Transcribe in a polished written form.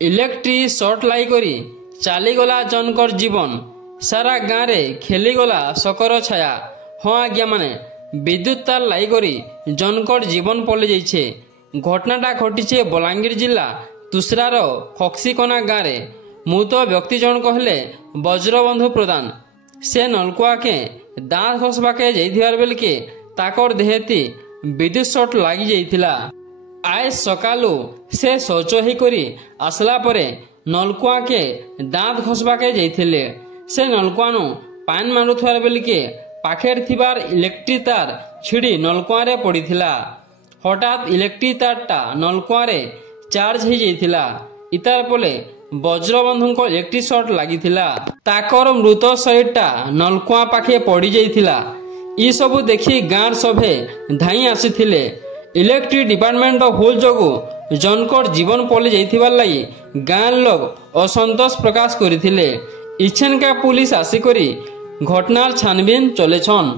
Electric shirt लागिकरी चलीगला जनकर जीवन सारा गाँव में खेलीगला शकर छाया। हाँ आज्ञा माने विद्युत तार लागिकरी जनकर जीवन पलि जाइछे। घटनाटा घटीचे बलांगीर जिला तुसरार खक्सीकना गाँव में। मृत व्यक्ति जन कहले वज्रबंधु प्रधान। से नलकुआ के दाँत घसबाके जाइथिबार बेलके ताकर देहेती विद्युत सर्ट लागी जाइथिला। आज सकालू से शौच होकरी आसला परे नलकुआ के दाँत घसबाके जाइथिले। से नलकुआनु पानी मारुथार बेलके पाखेर थिबार इलेक्ट्रिक तार छिड़ी नलकुआ रे पड़ीथिला। हठात इलेक्ट्रिक तारटा नलकुआ रे चार्ज हो जाइथिला। इतार पले वज्रबंधु इलेक्ट्रिक सर्ट लागिथिला। ताकर मृत शरीरटा नलकुआ पाखे पड़ी जाइथिला। ई सबु देखि गाँव सभे धाई आसीथिले। इलेक्ट्रिक डिपार्टमेंट भूल जोगु जनकर जीवन पलि जाइथिबार लागि गाँव लोग असंतोष प्रकाश करिथिले। इछेनका पुलिस आसिकरी घटनार छानबीन चलेछन।